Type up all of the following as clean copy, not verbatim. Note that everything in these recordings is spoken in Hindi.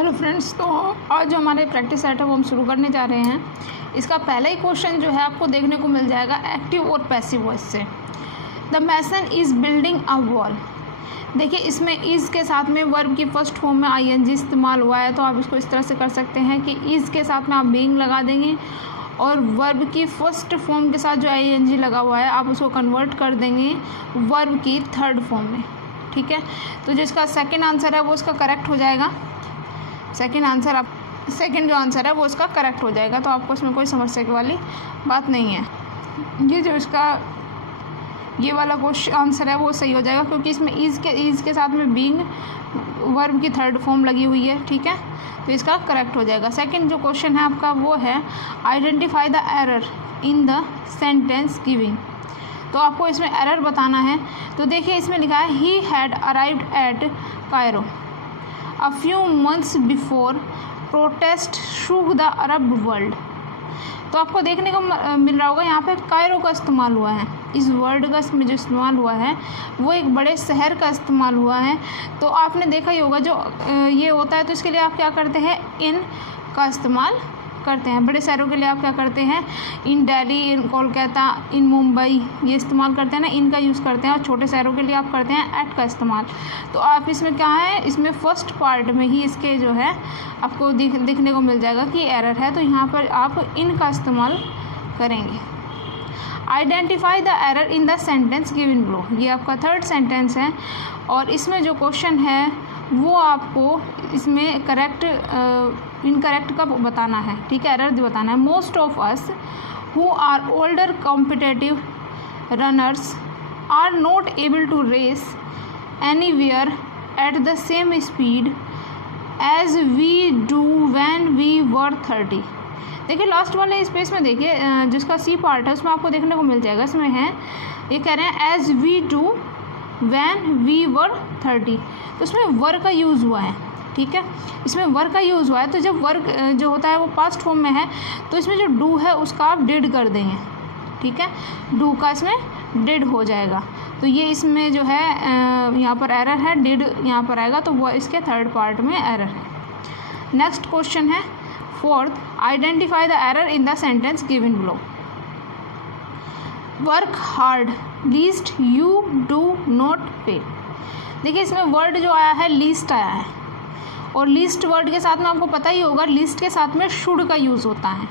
हेलो फ्रेंड्स, तो आज जो हमारे प्रैक्टिस सेट है वो हम शुरू करने जा रहे हैं। इसका पहला ही क्वेश्चन जो है आपको देखने को मिल जाएगा एक्टिव और पैसिव वॉइस से। The mason is building a wall. देखिए, इसमें इज़ के साथ में वर्ब की फर्स्ट फॉर्म में आईएनजी इस्तेमाल हुआ है, तो आप इसको इस तरह से कर सकते हैं कि इज़ के साथ में आप बीइंग लगा देंगे और वर्ब की फर्स्ट फॉर्म के साथ जो आईएनजी लगा हुआ है आप उसको कन्वर्ट कर देंगे वर्ब की थर्ड फॉर्म में। ठीक है, तो जिसका सेकंड आंसर है वो इसका करेक्ट हो जाएगा। सेकंड जो आंसर है वो इसका करेक्ट हो जाएगा, तो आपको इसमें कोई समस्या की वाली बात नहीं है। ये जो इसका ये वाला क्वेश्चन आंसर है वो सही हो जाएगा, क्योंकि इसमें इज़ के साथ में बीइंग वर्ब की थर्ड फॉर्म लगी हुई है। ठीक है, तो इसका करेक्ट हो जाएगा। सेकंड जो क्वेश्चन है आपका वो है identify the error in the sentence giving. तो आपको इसमें एरर बताना है। तो देखिए, इसमें लिखा है he had arrived at Cairo a few months before protest shook the Arab world। तो आपको देखने को मिल रहा होगा यहाँ पे कायरो का इस्तेमाल हुआ है। इस वर्ड का इसमें जो इस्तेमाल हुआ है वो एक बड़े शहर का इस्तेमाल हुआ है। तो आपने देखा ही होगा जो ये होता है तो इसके लिए आप क्या करते हैं, इन का इस्तेमाल करते हैं। बड़े शहरों के लिए आप क्या करते हैं, इन दिल्ली, इन कोलकाता, इन मुंबई, ये इस्तेमाल करते हैं ना, इनका यूज़ करते हैं। और छोटे शहरों के लिए आप करते हैं एट का इस्तेमाल। तो आप इसमें क्या है, इसमें फर्स्ट पार्ट में ही इसके जो है आपको दिखने को मिल जाएगा कि एरर है, तो यहाँ पर आप इन का इस्तेमाल करेंगे। Identify the error in the sentence given below, ये आपका थर्ड सेंटेंस है और इसमें जो क्वेश्चन है वो आपको इसमें करेक्ट इनकरेक्ट का बताना है। ठीक है, एरर बताना है। Most of us who are older competitive runners are not able to race anywhere at the same speed as we do when we were 30। देखिए, लास्ट वाले स्पेस में देखिए जिसका सी पार्ट है उसमें आपको देखने को मिल जाएगा। इसमें है ये कह रहे हैं as we do when we were 30, तो उसमें वर का यूज़ हुआ है। ठीक है, इसमें वर का यूज़ हुआ है, तो जब वर्क जो होता है वो पास्ट फॉर्म में है तो इसमें जो डू है उसका आप डिड कर देंगे। ठीक है, डू का इसमें डिड हो जाएगा। तो ये इसमें जो है यहाँ पर एरर है, डिड यहाँ पर आएगा, तो वो इसके थर्ड पार्ट में एरर है। नेक्स्ट क्वेश्चन है fourth, identify the error in the sentence given below. Work hard least you do not पे। देखिए, इसमें वर्ड जो आया है लीस्ट आया है और लीस्ट वर्ड के साथ में आपको पता ही होगा लीस्ट के साथ में शुड का यूज़ होता है।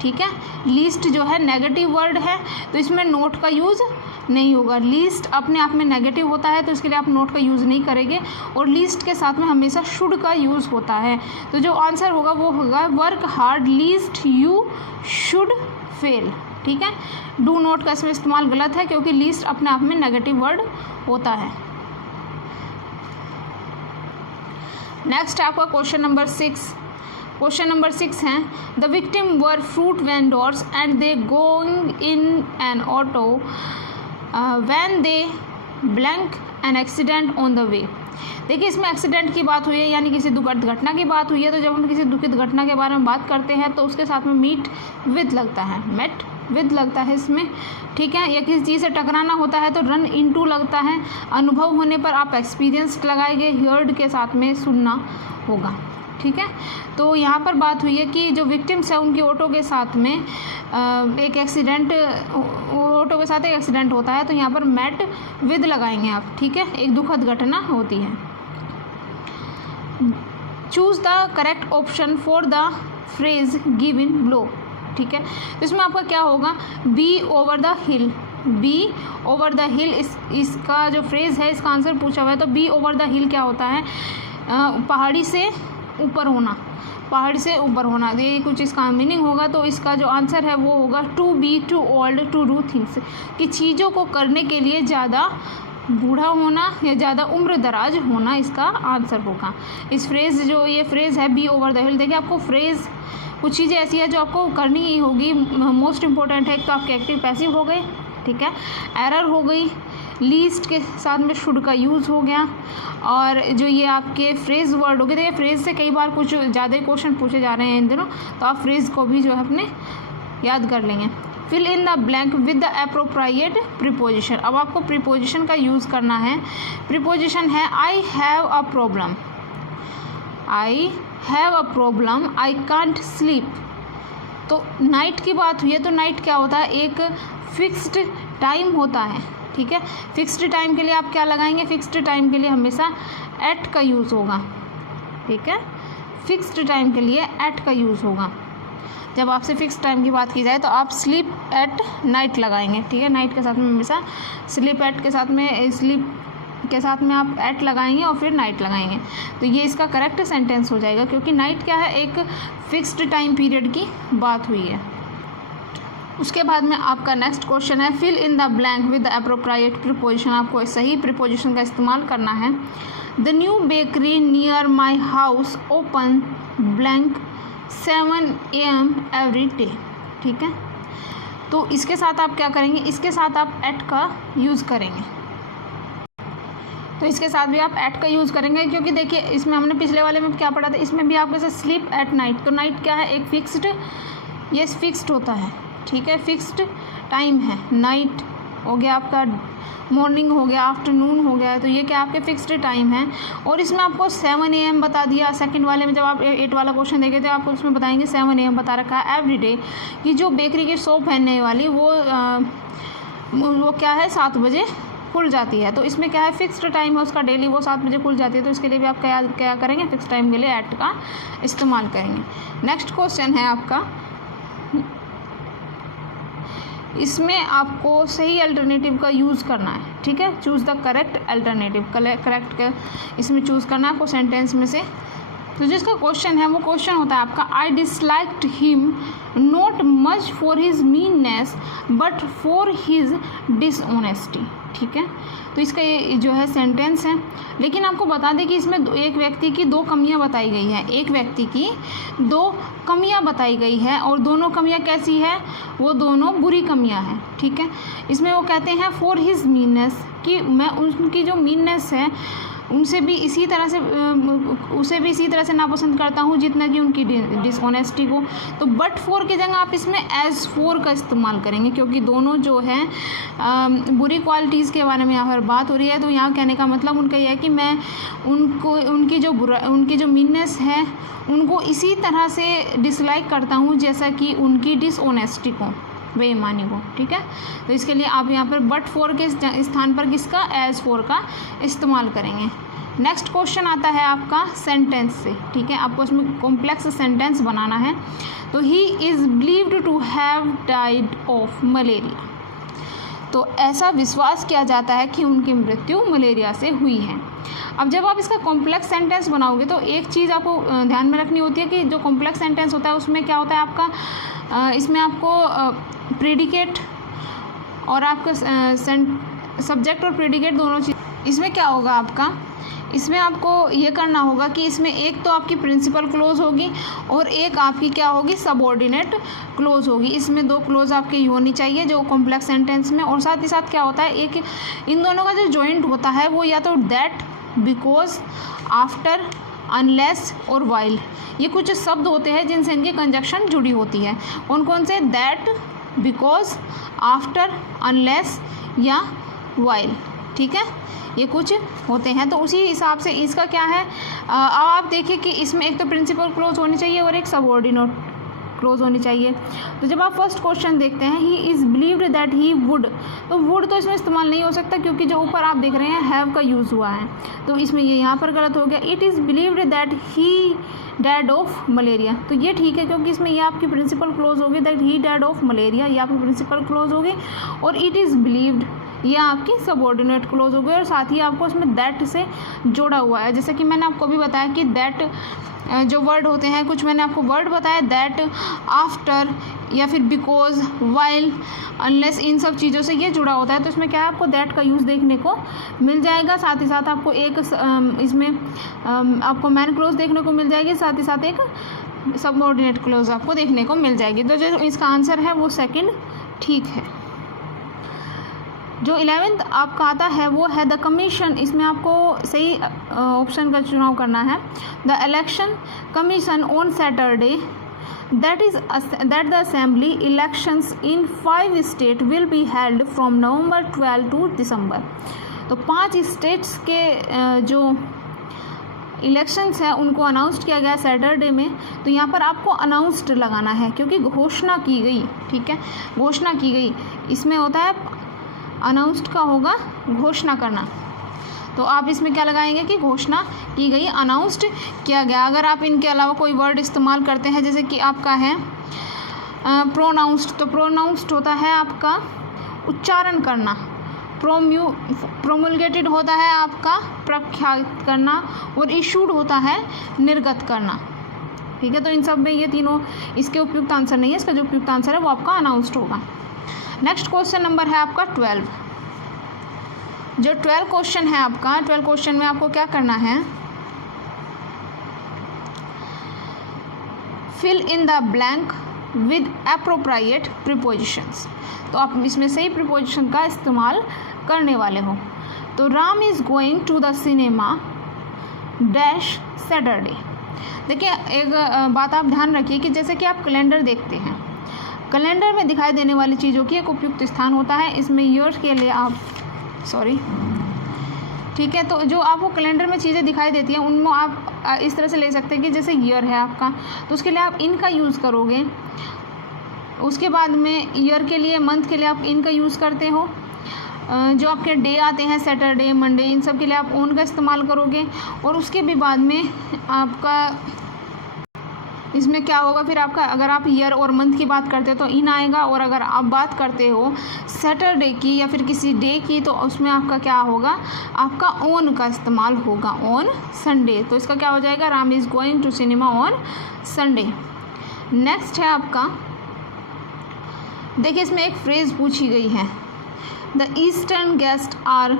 ठीक है, लीस्ट जो है नेगेटिव वर्ड है तो इसमें नोट का यूज़ नहीं होगा। लीस्ट अपने आप में नेगेटिव होता है तो इसके लिए आप नोट का यूज़ नहीं करेंगे और लीस्ट के साथ में हमेशा शुड का यूज़ होता है। तो जो आंसर होगा वो होगा work hard least you should fail. ठीक है, डू नॉट का इसमें इस्तेमाल गलत है क्योंकि लीस्ट अपने आप में नेगेटिव वर्ड होता है। नेक्स्ट आपका क्वेश्चन नंबर 6। क्वेश्चन नंबर 6 है the victim were fruit vendors and they going in an auto when they blank an accident on the way. देखिए, इसमें एक्सीडेंट की बात हुई है, यानी किसी दुखद घटना की बात हुई है। तो जब हम किसी दुखद घटना के बारे में बात करते हैं तो उसके साथ में मीट विद लगता है, मेट विद लगता है इसमें। ठीक है, या किसी चीज़ से टकराना होता है तो रन इनटू लगता है। अनुभव होने पर आप एक्सपीरियंस लगाएंगे, हियर्ड के साथ में सुनना होगा। ठीक है, तो यहाँ पर बात हुई है कि जो विक्टिम्स है उनकी ऑटो के साथ में एक एक्सीडेंट होता है, तो यहाँ पर मेट विद लगाएंगे आप। ठीक है, एक दुखद घटना होती है। Choose the correct option for the phrase given below. ठीक है, तो इसमें आपका क्या होगा, be over the hill. Be over the hill इसका जो फ्रेज़ है इसका आंसर पूछा हुआ है। तो बी ओवर द हिल क्या होता है, पहाड़ी से ऊपर होना, पहाड़ से ऊपर होना, ये कुछ इसका मीनिंग होगा। तो इसका जो आंसर है वो होगा to be too old to do things, कि चीज़ों को करने के लिए ज़्यादा बूढ़ा होना या ज़्यादा उम्र दराज होना इसका आंसर होगा। इस फ्रेज़ जो ये फ्रेज़ है बी ओवर द हिल, देखिए आपको फ्रेज़ कुछ चीज़ें ऐसी है जो आपको करनी ही होगी। मोस्ट इंपॉर्टेंट है, तो आपके एक्टिव पैसिव हो गए। ठीक है, एरर हो गई, लीस्ट के साथ में शुड का यूज़ हो गया और जो ये आपके फ्रेज़ वर्ड हो गए। देखिए, फ्रेज़ से कई बार कुछ ज़्यादा क्वेश्चन पूछे जा रहे हैं इन दिनों, तो आप फ्रेज़ को भी जो है अपने याद कर लेंगे। Fill in the blank with the appropriate preposition. अब आपको प्रीपोजिशन का यूज़ करना है। प्रीपोजिशन है I have a problem. I have a problem, I can't sleep. तो नाइट की बात हुई है, तो नाइट क्या होता है, एक फिक्स्ड टाइम होता है, ठीक है। फिक्स्ड टाइम के लिए आप क्या लगाएंगे, फिक्स्ड टाइम के लिए हमेशा एट का यूज़ होगा, ठीक है। फिक्स्ड टाइम के लिए एट का यूज़ होगा। जब आपसे फिक्स टाइम की बात की जाए तो आप स्लीप एट नाइट लगाएंगे, ठीक है। नाइट के साथ में हमेशा स्लीप एट के साथ में, स्लीप के साथ में आप एट लगाएंगे और फिर नाइट लगाएंगे, तो ये इसका करेक्ट सेंटेंस हो जाएगा, क्योंकि नाइट क्या है, एक फिक्स्ड टाइम पीरियड की बात हुई है। उसके बाद में आपका नेक्स्ट क्वेश्चन है, fill in the blank with the appropriate preposition. आपको सही प्रीपोजिशन का इस्तेमाल करना है। The new bakery near my house open blank 7 AM every day, ठीक है। तो इसके साथ आप क्या करेंगे, इसके साथ आप एट का यूज़ करेंगे। तो इसके साथ भी आप एट का यूज़ करेंगे, क्योंकि देखिए इसमें हमने पिछले वाले में क्या पढ़ा था, इसमें भी आपके साथ स्लीप एट नाइट। तो नाइट क्या है, एक फिक्स्ड, ये फिक्स्ड होता है, ठीक है, फिक्स्ड टाइम है। नाइट हो गया आपका, मॉर्निंग हो गया, आफ्टरनून हो गया, तो ये क्या आपके फिक्स्ड टाइम है। और इसमें आपको 7 AM बता दिया। सेकंड वाले में जब आप 8 वाला क्वेश्चन देखे थे, आपको उसमें बताएंगे 7 AM बता रखा है एवरी डे। कि जो बेकरी की शॉप है वाली, वो क्या है, 7 बजे खुल जाती है। तो इसमें क्या है, फिक्स्ड टाइम है उसका डेली, वो 7 बजे खुल जाती है। तो इसके लिए भी आप क्या करेंगे, फिक्स टाइम के लिए एट का इस्तेमाल करेंगे। नेक्स्ट क्वेश्चन है आपका, इसमें आपको सही अल्टरनेटिव का यूज़ करना है, ठीक है। Choose the correct alternative, correct इसमें चूज़ करना है आपको सेंटेंस में से। तो जिसका क्वेश्चन है वो क्वेश्चन होता है आपका, I disliked him not much for his meanness but for his dishonesty, ठीक है। तो इसका ये जो है सेंटेंस है। लेकिन आपको बता दें कि इसमें एक व्यक्ति की 2 कमियां बताई गई हैं, एक व्यक्ति की 2 कमियां बताई गई है, और दोनों कमियां कैसी है, वो दोनों बुरी कमियां हैं, ठीक है। इसमें वो कहते हैं फॉर हिज मीननेस, कि मैं उनकी जो मीननेस है उसे भी इसी तरह से नापसंद करता हूँ जितना कि उनकी डिसऑनेस्टी को। तो बट फॉर की जगह आप इसमें एज फॉर का इस्तेमाल करेंगे, क्योंकि दोनों जो हैं बुरी क्वालिटीज़ के बारे में यहाँ पर बात हो रही है। तो यहाँ कहने का मतलब उनका यह है कि मैं उनकी जो मीननेस है उनको इसी तरह से डिसलाइक करता हूँ जैसा कि उनकी डिसऑनेस्टी को, बेईमानी को, ठीक है। तो इसके लिए आप यहाँ पर बट फॉर के स्थान पर किसका, एज फॉर का इस्तेमाल करेंगे। नेक्स्ट क्वेश्चन आता है आपका सेंटेंस से, ठीक है। आपको इसमें कॉम्प्लेक्स सेंटेंस बनाना है। तो he is believed to have died of malaria. तो ऐसा विश्वास किया जाता है कि उनकी मृत्यु मलेरिया से हुई है। अब जब आप इसका कॉम्प्लेक्स सेंटेंस बनाओगे तो एक चीज़ आपको ध्यान में रखनी होती है कि जो कॉम्प्लेक्स सेंटेंस होता है उसमें क्या होता है आपका, इसमें आपको प्रेडिकेट और आपका सब्जेक्ट और प्रेडिकेट दोनों चीज़, इसमें क्या होगा आपका, इसमें आपको ये करना होगा कि इसमें एक तो आपकी प्रिंसिपल क्लोज होगी और एक आपकी क्या होगी, सबऑर्डिनेट क्लोज होगी। इसमें 2 क्लोज आपकी होनी चाहिए जो कॉम्प्लेक्स सेंटेंस में। और साथ ही साथ क्या होता है, एक इन दोनों का जो जॉइंट होता है वो या तो दैट, बिकॉज, आफ्टर, अनलेस और वाइल, ये कुछ शब्द होते हैं जिनसे इनकी कंजक्शन जुड़ी होती है। कौन कौन से, दैट, बिकॉज, आफ्टर, अनलेस या वाइल, ठीक है, ये कुछ होते हैं। तो उसी हिसाब से इसका क्या है, आप देखिए कि इसमें एक तो प्रिंसिपल क्लोज होनी चाहिए और एक सबऑर्डिनेट क्लोज होनी चाहिए। तो जब आप फर्स्ट क्वेश्चन देखते हैं, ही is believed that he would, तो वुड तो इसमें इस्तेमाल नहीं हो सकता क्योंकि जो ऊपर आप देख रहे हैं हैव का यूज़ हुआ है, तो इसमें ये यहाँ पर गलत हो गया। It is believed that he dad of malaria, तो ये ठीक है क्योंकि इसमें ये आपकी प्रिंसिपल क्लोज होगी, that he dad of malaria, ये आपकी प्रिंसिपल क्लोज होगी। और इट इज़ बिलीव्ड ये आपकी सबऑर्डिनेट क्लोज हो गई, और साथ ही आपको इसमें दैट से जोड़ा हुआ है। जैसे कि मैंने आपको भी बताया कि दैट जो वर्ड होते हैं, कुछ मैंने आपको वर्ड बताया, दैट, आफ्टर या फिर बिकॉज, वाइल, अनलेस, इन सब चीज़ों से ये जुड़ा होता है। तो इसमें क्या है, आपको दैट का यूज़ देखने को मिल जाएगा। साथ ही साथ आपको एक इसमें आपको मैन क्लोज देखने को मिल जाएगी, साथ ही साथ एक सबऑर्डिनेट क्लोज आपको देखने को मिल जाएगी। तो जो इसका आंसर है वो सेकंड ठीक है। जो 11th आपका आता है वो है द कमीशन, इसमें आपको सही ऑप्शन का चुनाव करना है। The election commission on Saturday that the assembly elections in 5 state will be held from November 12 to December. तो 5 स्टेट्स के जो इलेक्शंस है उनको अनाउंस्ड किया गया सैटरडे में, तो यहाँ पर आपको अनाउंस्ड लगाना है क्योंकि घोषणा की गई, ठीक है, घोषणा की गई। इसमें होता है अनाउंस्ड का होगा घोषणा करना, तो आप इसमें क्या लगाएंगे कि घोषणा की गई, अनाउंस्ड किया गया। अगर आप इनके अलावा कोई वर्ड इस्तेमाल करते हैं जैसे कि आपका है प्रोनाउंस्ड, तो प्रोनाउंस्ड होता है आपका उच्चारण करना, प्रोमुलगेटेड होता है आपका प्रख्यात करना, और इशूड होता है निर्गत करना, ठीक है। तो इन सब में ये तीनों इसके उपयुक्त आंसर नहीं है, इसका जो उपयुक्त आंसर है वो आपका अनाउंस्ड होगा। नेक्स्ट क्वेश्चन नंबर है आपका 12। जो 12 क्वेश्चन है आपका, 12 क्वेश्चन में आपको क्या करना है, fill in the blank with appropriate prepositions. तो आप इसमें सही प्रीपोजिशन का इस्तेमाल करने वाले हो। तो Ram is going to the cinema dash Saturday. देखिए एक बात आप ध्यान रखिए कि जैसे कि आप कैलेंडर देखते हैं, कैलेंडर में दिखाई देने वाली चीज़ों की एक उपयुक्त स्थान होता है। इसमें ईयर के लिए आप ठीक है, तो जो आपको कैलेंडर में चीज़ें दिखाई देती हैं उनमें आप इस तरह से ले सकते हैं कि जैसे ईयर है आपका, तो उसके लिए आप इन का यूज़ करोगे। उसके बाद में ईयर के लिए, मंथ के लिए आप इन का यूज़ करते हो। जो आपके डे आते हैं सैटरडे, मंडे, इन सब के लिए आप ओन का इस्तेमाल करोगे। और उसके भी बाद में आपका इसमें क्या होगा, फिर आपका अगर आप ईयर और मंथ की बात करते हो तो इन आएगा, और अगर आप बात करते हो सैटरडे की या फिर किसी डे की तो उसमें आपका क्या होगा, आपका ओन का इस्तेमाल होगा, ऑन संडे। तो इसका क्या हो जाएगा, Ram is going to cinema on Sunday. Next है आपका, देखिए इसमें एक फ्रेज़ पूछी गई है, the eastern guest are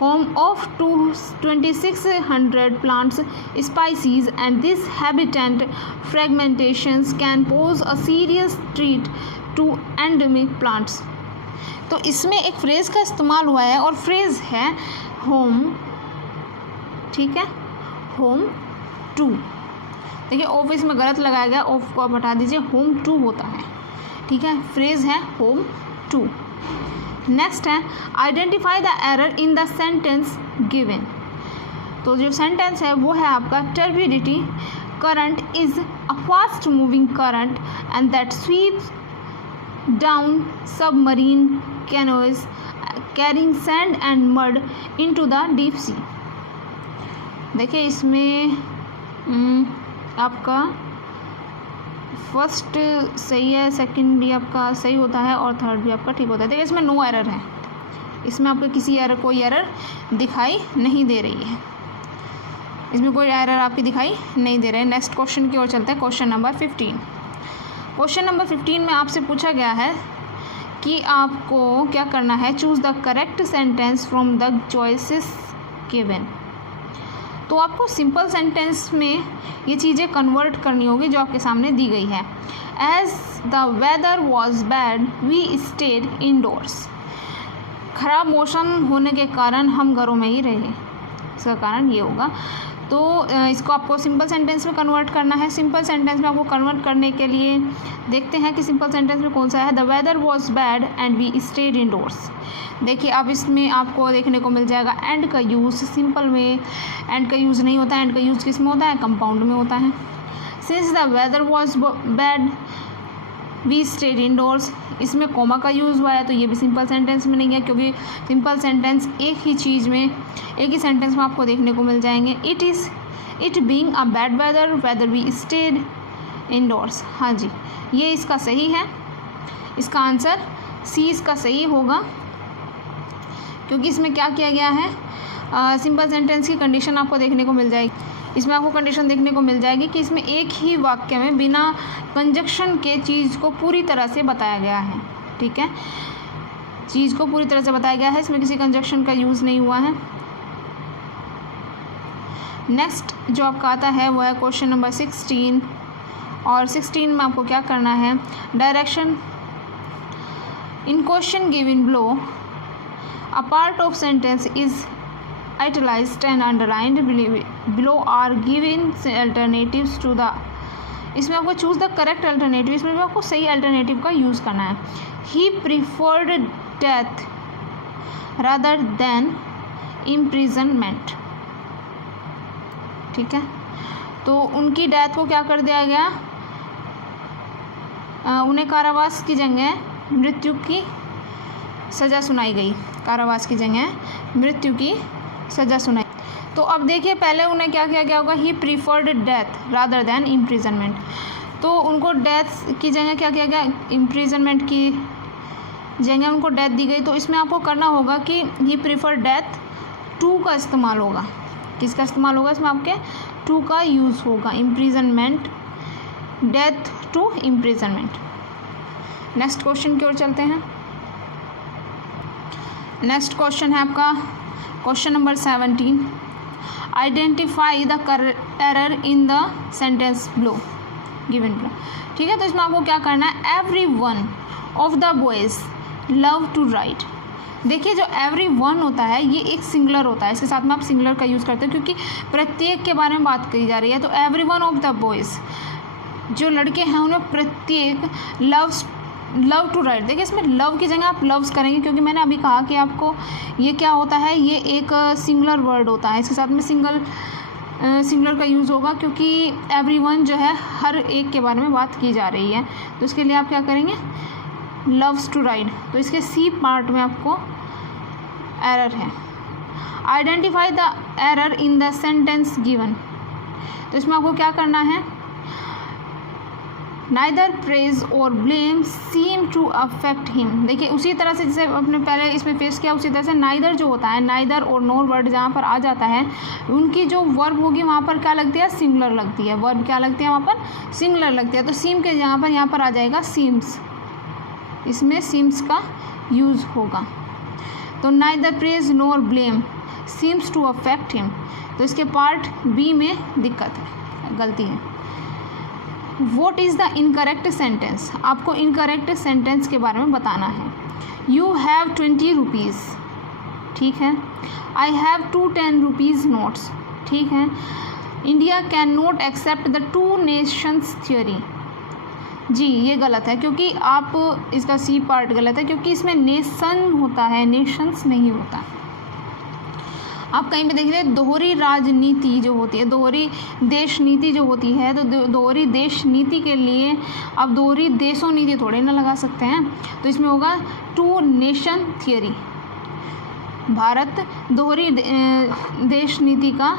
home of 2600 plants species and this habitat fragmentations can pose a serious threat to endemic plants। तो इसमें एक फ्रेज़ का इस्तेमाल हुआ है और फ्रेज़ है होम, ठीक है, होम टू। देखिए ऑफ इसमें गलत लगाया गया, ऑफ को आप हटा दीजिए, होम टू होता है, ठीक है, फ्रेज़ है होम टू। नेक्स्ट है identify the error in the sentence given. तो जो सेंटेंस है वो है आपका turbidity current is a fast moving current and that sweeps down submarine canyons carrying sand and mud into the deep sea. देखिए इसमें आपका फर्स्ट सही है, सेकंड भी आपका सही होता है और थर्ड भी आपका ठीक होता है। देखिए इसमें नो एरर है, इसमें आपको कोई एरर दिखाई नहीं दे रही है, इसमें कोई एरर आपकी दिखाई नहीं दे रहे हैं। नेक्स्ट क्वेश्चन की ओर चलते हैं, क्वेश्चन नंबर 15। क्वेश्चन नंबर 15 में आपसे पूछा गया है कि आपको क्या करना है, choose the correct sentence from the choices given. तो आपको सिंपल सेंटेंस में ये चीज़ें कन्वर्ट करनी होगी जो आपके सामने दी गई है। As the weather was bad we stayed indoors. खराब मौसम होने के कारण हम घरों में ही रहे, इसका कारण ये होगा। तो इसको आपको सिंपल सेंटेंस में कन्वर्ट करना है। सिंपल सेंटेंस में आपको कन्वर्ट करने के लिए देखते हैं कि सिंपल सेंटेंस में कौन सा है। The weather was bad and we stayed indoors. देखिए अब इसमें आपको देखने को मिल जाएगा एंड का यूज़। सिंपल में एंड का यूज़ नहीं होता है, एंड का यूज़ किस में होता है, कंपाउंड में होता है। Since the weather was bad we stayed indoors, इसमें कोमा का यूज़ हुआ है, तो ये भी सिंपल सेंटेंस में नहीं है क्योंकि सिंपल सेंटेंस एक ही चीज़ में, एक ही सेंटेंस में आपको देखने को मिल जाएंगे। It being a bad weather weather we stayed indoors. हाँ जी, ये इसका सही है, इसका आंसर सी इसका सही होगा क्योंकि इसमें क्या किया गया है, सिंपल सेंटेंस की कंडीशन आपको देखने को मिल जाएगी। इसमें आपको कंडीशन देखने को मिल जाएगी कि इसमें एक ही वाक्य में बिना कंजक्शन के चीज़ को पूरी तरह से बताया गया है, ठीक है, चीज़ को पूरी तरह से बताया गया है, इसमें किसी कंजक्शन का यूज़ नहीं हुआ है। नेक्स्ट जो आपका आता है वो है क्वेश्चन नंबर 16, और 16 में आपको क्या करना है, direction in question given below a part of sentence is italicized and underlined below are given alternatives to the। इसमें आपको चूज़ द करेक्ट अल्टरनेटिव, इसमें भी आपको सही अल्टरनेटिव का यूज़ करना है। He preferred death rather than imprisonment, ठीक है। तो उनकी डेथ को क्या कर दिया गया, उन्हें कारावास की जगह मृत्यु की सज़ा सुनाई गई, कारावास की जगह मृत्यु की सज़ा सुनाई। तो अब देखिए पहले उन्हें क्या किया गया होगा, he preferred death rather than imprisonment. तो उनको डेथ की जगह क्या किया गया, इम्प्रिजनमेंट की जगह उनको डेथ दी गई। तो इसमें आपको करना होगा कि ही प्रीफर डेथ, टू का इस्तेमाल होगा। किसका इस्तेमाल होगा इसमें, आपके टू का यूज़ होगा, imprisonment, death to imprisonment. Next question की ओर चलते हैं। नेक्स्ट क्वेश्चन है आपका question number 17, identify the error in the sentence below given below. ठीक है, तो इसमें आपको क्या करना है, every one of the boys love to write. देखिए जो एवरी वन होता है ये एक सिंगुलर होता है, इसके साथ में आप सिंगुलर का यूज़ करते हैं क्योंकि प्रत्येक के बारे में बात करी जा रही है। तो every one of the boys, जो लड़के हैं उन्हें प्रत्येक लव टू राइट। देखिए इसमें लव की जगह आप लव्स करेंगे क्योंकि मैंने अभी कहा कि आपको ये क्या होता है, ये एक सिंगुलर वर्ड होता है, इसके साथ में सिंगुलर का यूज़ होगा क्योंकि एवरीवन जो है हर एक के बारे में बात की जा रही है। तो इसके लिए आप क्या करेंगे, लव्स टू राइट। तो इसके सी पार्ट में आपको एरर है, identify the error in the sentence given. तो इसमें आपको क्या करना है, नाइदर प्रेज और blame seem to affect him. देखिए उसी तरह से जैसे अपने पहले इसमें फेस किया उसी तरह से नाइदर जो होता है, नाइदर और नोर वर्ड जहाँ पर आ जाता है उनकी जो वर्ब होगी वहाँ पर क्या लगती है, सिंगुलर लगती है। वर्ब क्या लगती है वहाँ पर, सिंगुलर लगती है। तो सीम के यहाँ पर आ जाएगा सीम्स, इसमें सीम्स का यूज़ होगा। तो neither praise nor blame seems to affect him. तो इसके पार्ट बी में दिक्कत है, गलती है। What is the incorrect sentence, आपको इनकरेक्ट सेंटेंस के बारे में बताना है। यू हैव 20 रुपीज़, ठीक है। आई हैव 2 10 रुपीज़ नोट्स, ठीक है। India can not accept the 2 nations theory. जी ये गलत है क्योंकि आप इसका सी पार्ट गलत है क्योंकि इसमें नेशन होता है, नेशंस नहीं होता। आप कहीं पे देखिए दोहरी राजनीति जो होती है, दोहरी देश नीति जो होती है, तो दोहरी देश नीति के लिए आप दोहरी देशों नीति थोड़े ना लगा सकते हैं। तो इसमें होगा 2 नेशन थियरी। भारत दोहरी देश नीति का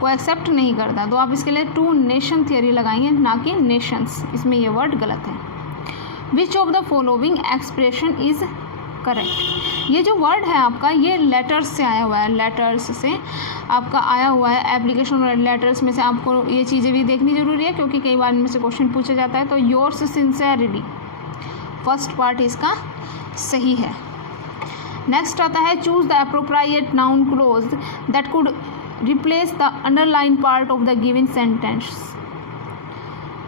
को एक्सेप्ट नहीं करता, तो आप इसके लिए 2 नेशन थियरी लगाएंगे, ना कि नेशंस। इसमें ये वर्ड गलत है। Which of the following expression is correct. ये जो वर्ड है आपका ये लेटर्स से आया हुआ है, लेटर्स से आपका आया हुआ है। एप्लीकेशन लेटर्स में से आपको ये चीज़ें भी देखनी ज़रूरी है क्योंकि कई बार इनमें से क्वेश्चन पूछा जाता है। तो योर्स सिंसेरिटी फर्स्ट पार्ट इसका सही है। नेक्स्ट आता है choose the appropriate noun close that could replace the underline part of the given sentence.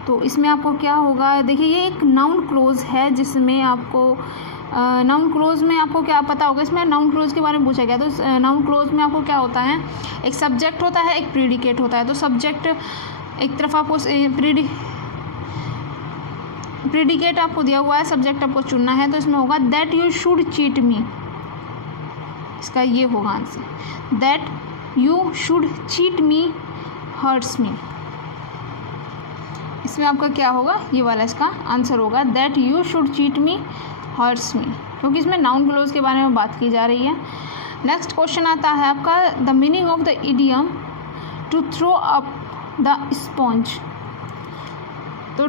तो इसमें आपको क्या होगा, देखिए ये एक नाउन क्लोज है जिसमें आपको नाउन क्लोज में आपको क्या पता होगा, इसमें नाउन क्लोज के बारे में पूछा गया। तो नाउन क्लोज में आपको क्या होता है, एक सब्जेक्ट होता है, एक प्रीडिकेट होता है। तो सब्जेक्ट एक तरफ आपको प्रीडिकेट आपको दिया हुआ है, सब्जेक्ट आपको चुनना है। तो इसमें होगा दैट यू शुड चीट मी, इसका ये होगा answer, that you should cheat me hurts me. इसमें आपका क्या होगा, ये वाला इसका आंसर होगा that you should cheat me hurts me, क्योंकि इसमें नाउन क्लोज के बारे में बात की जा रही है। नेक्स्ट क्वेश्चन आता है आपका the meaning of the idiom to throw up the sponge. तो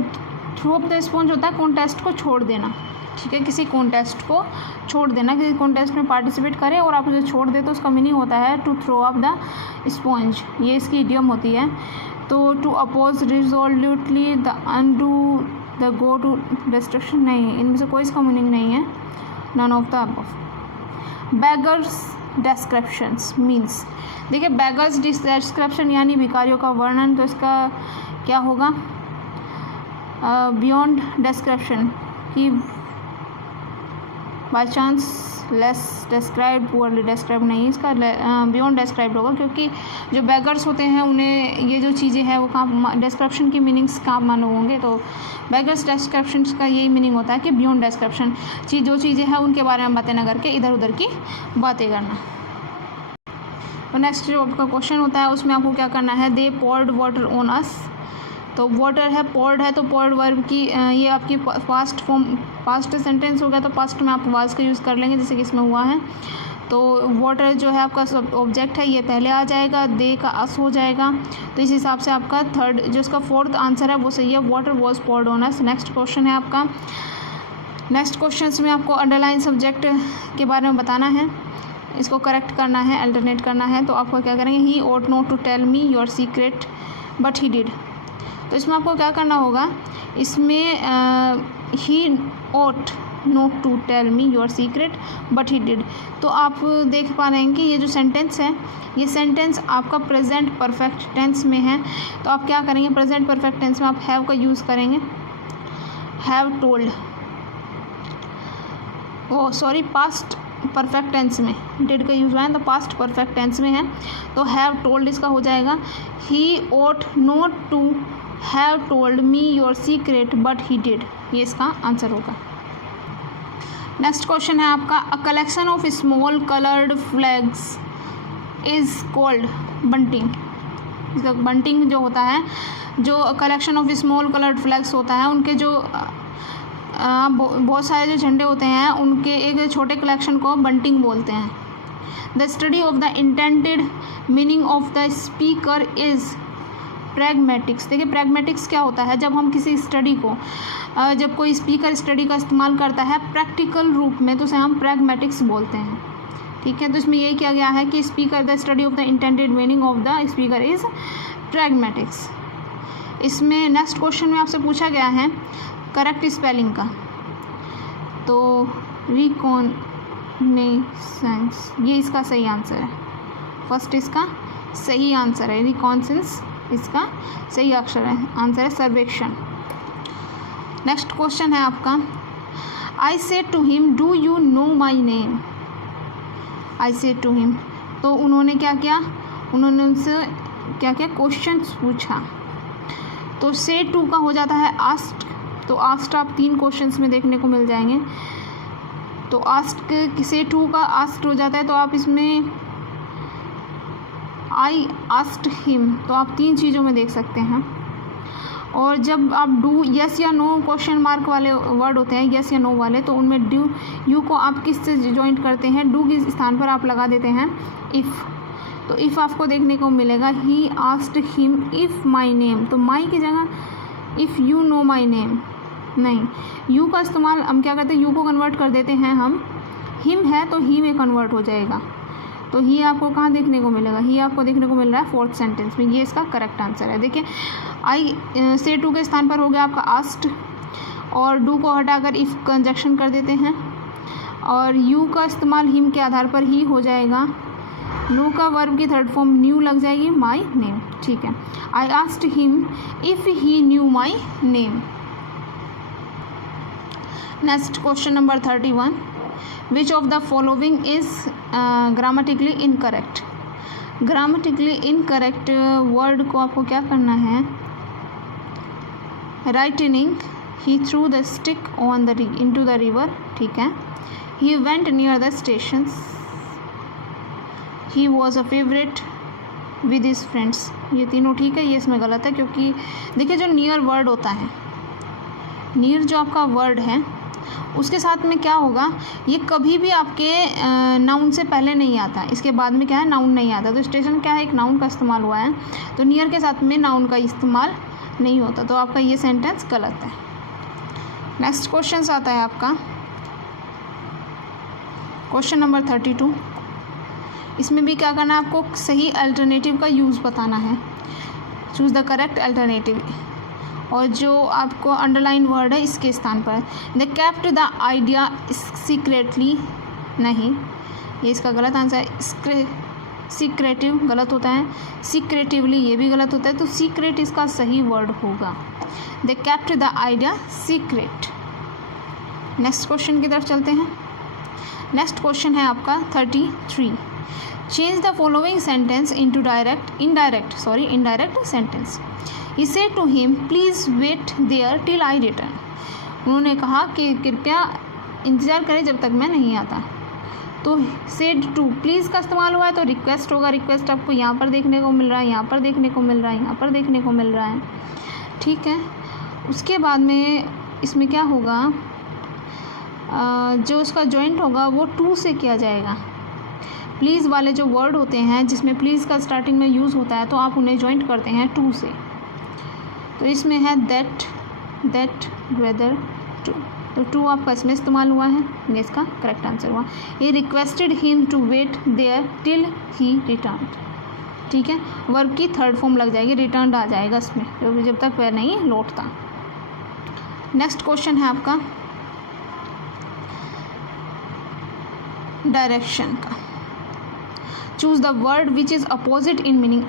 थ्रो अप द स्पॉन्ज होता है कॉन्टेस्ट को छोड़ देना, ठीक है। किसी कॉन्टेस्ट को छोड़ देना, किसी कॉन्टेस्ट में पार्टिसिपेट करें और आप उसे छोड़ दे तो उसका मीनिंग होता है to throw up the sponge, ये इसकी इडियम होती है। तो to oppose resolutely the undo the go to destruction, नहीं, इनमें से कोई इसका मीनिंग नहीं है, none of the above. Beggars descriptions means, देखिए बेगर्स डिस्क्रिप्शन यानी भिखारियों का वर्णन, तो इसका क्या होगा, बियॉन्ड डिस्क्रिप्शन की by chance less describe, poorly describe नहीं, इसका बियॉन्ड डिस्क्राइब होगा क्योंकि जो बेगर्स होते हैं उन्हें ये जो चीज़ें हैं वो कहाँ डिस्क्रिप्शन की मीनिंग्स कहाँ मालूम होंगे। तो बेगर्स डिस्क्रिप्शन का यही मीनिंग होता है कि बियॉन्ड डिस्क्रिप्शन, जो चीज़ें हैं उनके बारे में बातें ना करके इधर उधर की बातें करना। तो नेक्स्ट जो आपका क्वेश्चन होता है उसमें आपको क्या करना है, दे पोर्ड वाटर ऑन अस। तो वाटर है, पोर्ड है, तो पोर्ड वर्ब की ये आपकी पास्ट फॉर्म, पास्ट सेंटेंस हो गया, तो पास्ट में आप वाज का यूज़ कर लेंगे जैसे कि इसमें हुआ है। तो वाटर जो है आपका सब ऑब्जेक्ट है, ये पहले आ जाएगा, दे का अस हो जाएगा। तो इस हिसाब से आपका थर्ड जो इसका फोर्थ आंसर है वो सही है, water was poured on us. Next question है आपका, नेक्स्ट क्वेश्चन में आपको अंडरलाइन सब्जेक्ट के बारे में बताना है, इसको करेक्ट करना है, अल्टरनेट करना है। तो आपको क्या करेंगे, ही ought not to tell me your secret but he did। तो इसमें आपको क्या करना होगा, इसमें he ought not to tell me your secret but he did। तो आप देख पा रहे हैं कि ये जो सेंटेंस है, ये सेंटेंस आपका प्रेजेंट परफेक्ट टेंस में है। तो आप क्या करेंगे, प्रेजेंट परफेक्ट टेंस में आप हैव का यूज़ करेंगे, have told, oh sorry past perfect tense में डिड का यूज़ हुआ है, तो पास्ट परफेक्ट टेंस में है, तो हैव टोल्ड इसका हो जाएगा। ही ought not to have told me your secret but he did, ये इसका आंसर होगा। नेक्स्ट क्वेश्चन है आपका, a collection of small coloured flags is called bunting. इसका बंटिंग जो होता है, जो collection of small coloured flags होता है, उनके जो बहुत सारे जो झंडे होते हैं उनके एक छोटे कलेक्शन को बंटिंग बोलते हैं। The study of the intended meaning of the speaker is pragmatics. देखिए प्रैग्मेटिक्स क्या होता है, जब हम किसी स्टडी को जब कोई स्पीकर स्टडी का इस्तेमाल करता है प्रैक्टिकल रूप में तो उसे हम प्रैग्मेटिक्स बोलते हैं। ठीक है, तो इसमें यही किया गया है कि speaker the study of the intended meaning of the speaker is pragmatics. इसमें नेक्स्ट क्वेश्चन में आपसे पूछा गया है करेक्ट स्पेलिंग का, तो रिकॉन्नेसेंस ये इसका सही आंसर है, फर्स्ट इसका सही आंसर है, रिकॉन्सेंस इसका सही अक्षर है, आंसर है सर्वेक्षण। नेक्स्ट क्वेश्चन है आपका, I said to him do you know my name. I said to him, तो उन्होंने क्या किया, उन्होंने उनसे क्या क्या क्वेश्चन पूछा। तो से टू का हो जाता है आस्क्ड, तो आस्क्ड आप 3 क्वेश्चंस में देखने को मिल जाएंगे। तो आस्क्ड से टू का आस्क्ड हो जाता है, तो आप इसमें आई आस्क्ड हिम, तो आप 3 चीज़ों में देख सकते हैं। और जब आप डू यस या नो क्वेश्चन मार्क वाले वर्ड होते हैं, यस या नो वाले, तो उनमें डू यू को आप किस से जॉइंट करते हैं, डू के स्थान पर आप लगा देते हैं इफ़। तो इफ़ आपको देखने को मिलेगा he asked him if my name, तो माई की जगह if you know my name नहीं, यू का इस्तेमाल हम क्या करते हैं, यू को कन्वर्ट कर देते हैं हम, हिम है तो ही में कन्वर्ट हो जाएगा। तो ही आपको कहाँ देखने को मिलेगा, ही आपको देखने को मिल रहा है फोर्थ सेंटेंस में, ये इसका करेक्ट आंसर है। देखिए आई से टू के स्थान पर हो गया आपका आस्क्ड, और डू को हटाकर इफ़ कंजक्शन कर देते हैं, और यू का इस्तेमाल हिम के आधार पर ही हो जाएगा, नो का वर्ब की थर्ड फॉर्म न्यू लग जाएगी, माई नेम। ठीक है, I asked him if he knew my name. Next question number 31, which of the following is grammatically incorrect. Grammatically incorrect word को आपको क्या करना है, राइटनिंग ही through the stick on the into the river. ठीक है, he went near the stations, he was a favourite with his friends. ये तीनों ठीक है, ये इसमें गलत है, क्योंकि देखिए जो नियर वर्ड होता है, नियर जो आपका वर्ड है उसके साथ में क्या होगा, ये कभी भी आपके नाउन से पहले नहीं आता, इसके बाद में क्या है नाउन नहीं आता। तो स्टेशन क्या है, एक नाउन का इस्तेमाल हुआ है, तो नियर के साथ में नाउन का इस्तेमाल नहीं होता, तो आपका ये सेंटेंस गलत है। नेक्स्ट क्वेश्चन आता है आपका क्वेश्चन नंबर 32। इसमें भी क्या करना है, आपको सही अल्टरनेटिव का यूज़ बताना है, चूज़ द करेक्ट अल्टरनेटिव, और जो आपको अंडरलाइन वर्ड है इसके स्थान पर। They kept the idea secretly, नहीं ये इसका गलत आंसर है। सीक्रेटिव गलत होता है, सीक्रेटिवली ये भी गलत होता है, तो सीक्रेट इसका सही वर्ड होगा। They kept the idea secret. Next question की तरफ चलते हैं। नेक्स्ट क्वेश्चन है आपका 33, change the following sentence into indirect sentence. He said to him, please wait there till I return। उन्होंने कहा कि कृपया इंतज़ार करें जब तक मैं नहीं आता। तो सेड टू, प्लीज़ का इस्तेमाल हुआ है तो रिक्वेस्ट होगा, रिक्वेस्ट आपको यहाँ पर देखने को मिल रहा है, यहाँ पर देखने को मिल रहा है, यहाँ पर देखने को मिल रहा है, ठीक है। उसके बाद में इसमें क्या होगा, जो उसका जॉइंट होगा वो टू से किया जाएगा। प्लीज़ वाले जो वर्ड होते हैं जिसमें प्लीज़ का स्टार्टिंग में यूज़ होता है तो आप उन्हें जॉइंट करते हैं टू से। तो इसमें है दैट वेदर टू, तो टू आपका इसमें इस्तेमाल हुआ है, ये इसका करेक्ट आंसर हुआ। ये requested him to wait there till he return, ठीक है। वर्ब की थर्ड फॉर्म लग जाएगी, रिटर्न आ जाएगा इसमें, क्योंकि जब तक वह नहीं लौटता। नेक्स्ट क्वेश्चन है आपका डायरेक्शन का। Choose the word which is opposite in meaning.